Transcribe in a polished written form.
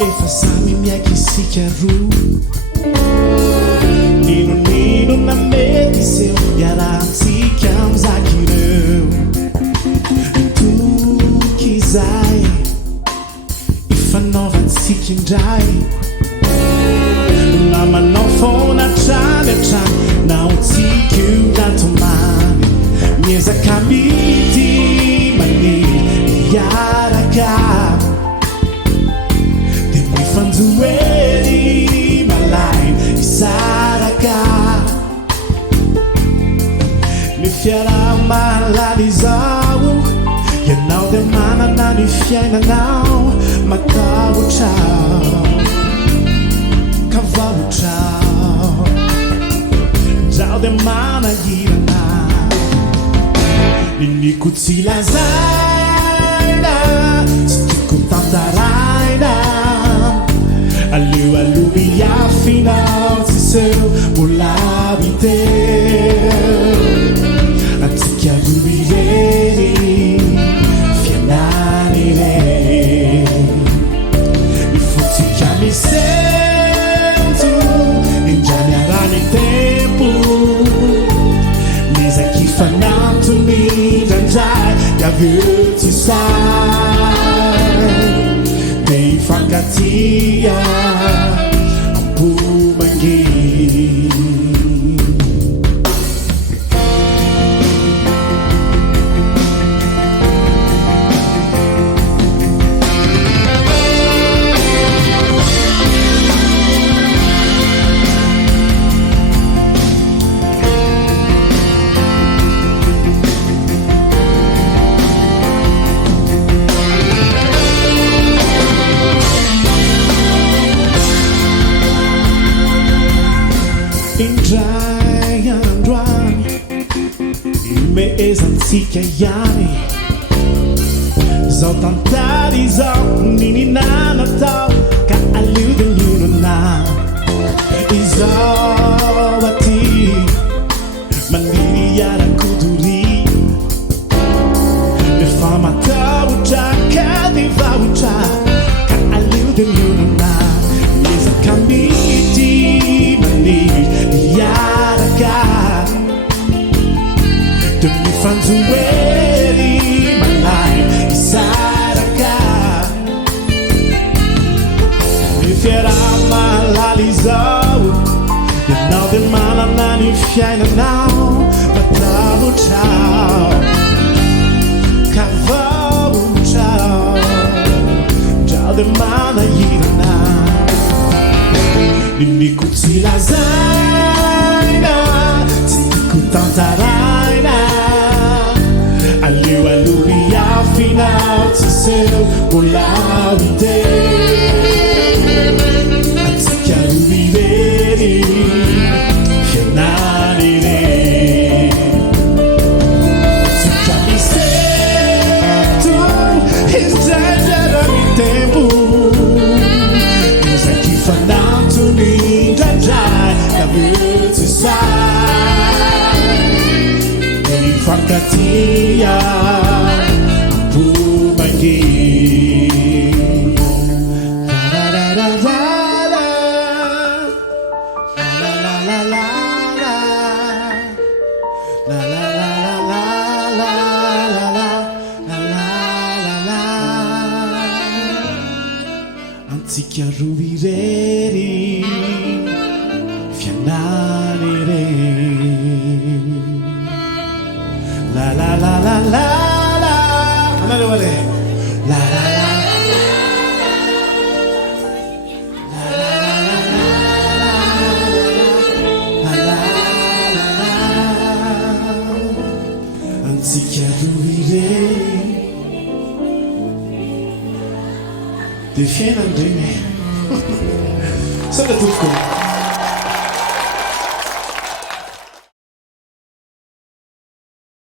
efa samy miakisika roa nino na mety seo iarahantsika amizaka ireo toky izay ifanaovantsika indray na manao foana trany atrany naontsika io natomany miezaka mity maniry iaraka dia mifanjoery malay isaraka ny fiaraha-malala izao ianao dia manana ny fiainanao matahotra kavahotra zao dia manahirana niniko tsy lazaina tsy tiako tantaraina aleo aloha iafinao tsy seho mbola biteo antsika roa irery fianany irery ifotsika misenjo indrany arany tempo mezaky fanantony ndrandray aveo tsy sary dia ifankatia ampomangy indray androany imezantsika ihany zao tantary zao nininana tao ka aleo dia nionana izao aty maniry iarakodory nefa matahotra ka divahotra ka aleo dia nionana miezaka mity maniry iaraka dia mifanjoery malay isaraka ny fiaraha-malala izao ianao dia manana ny fiainanao matahotra kavahotra zao dia manahirana niniko tsy lazaina tsy tiako tantaraina aleo aloha iafinao tsy seho mbola biteo antsika roa irery fianany irery tsika miseto izdraidrarany tempo mezaky fanantony ndrandray aveo tsy sary dia ifankatia ampomangy antsika roa irery fianany irery la la la la la la anareo ale la la la antsika roa irery dia fiainany regny sada tompoko